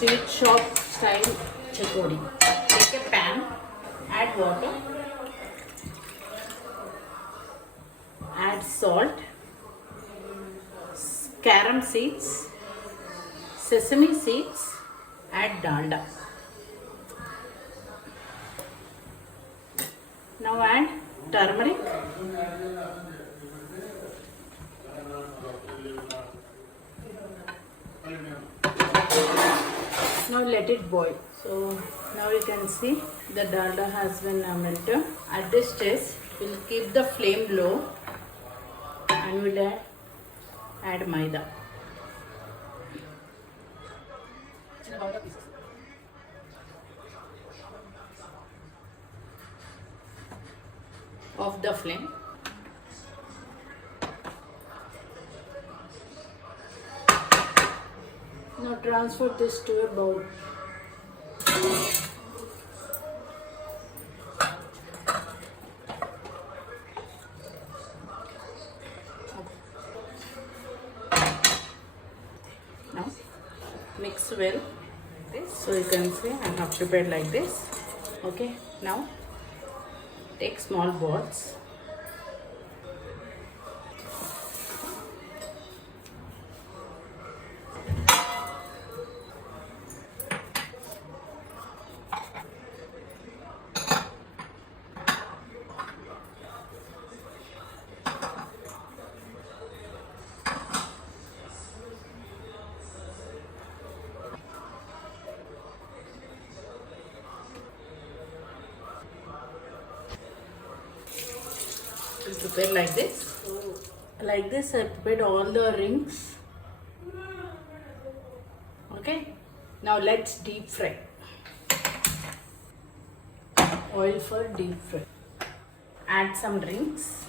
sweet shop style Chekodi. Take a pan, add water, add salt, CAROM seeds, sesame seeds, add dalda. Now add turmeric, now let it boil. So now you can see the dalda has been melted. At this stage we'll keep the flame low and we'll add maida. Off the flame. Now transfer this to a bowl. Now mix well. So you can see I have prepared like this. Okay, now take small balls. Prepare like this. Like this I prepared all the rings. Okay, now let's deep fry. Oil for deep fry. Add some rings.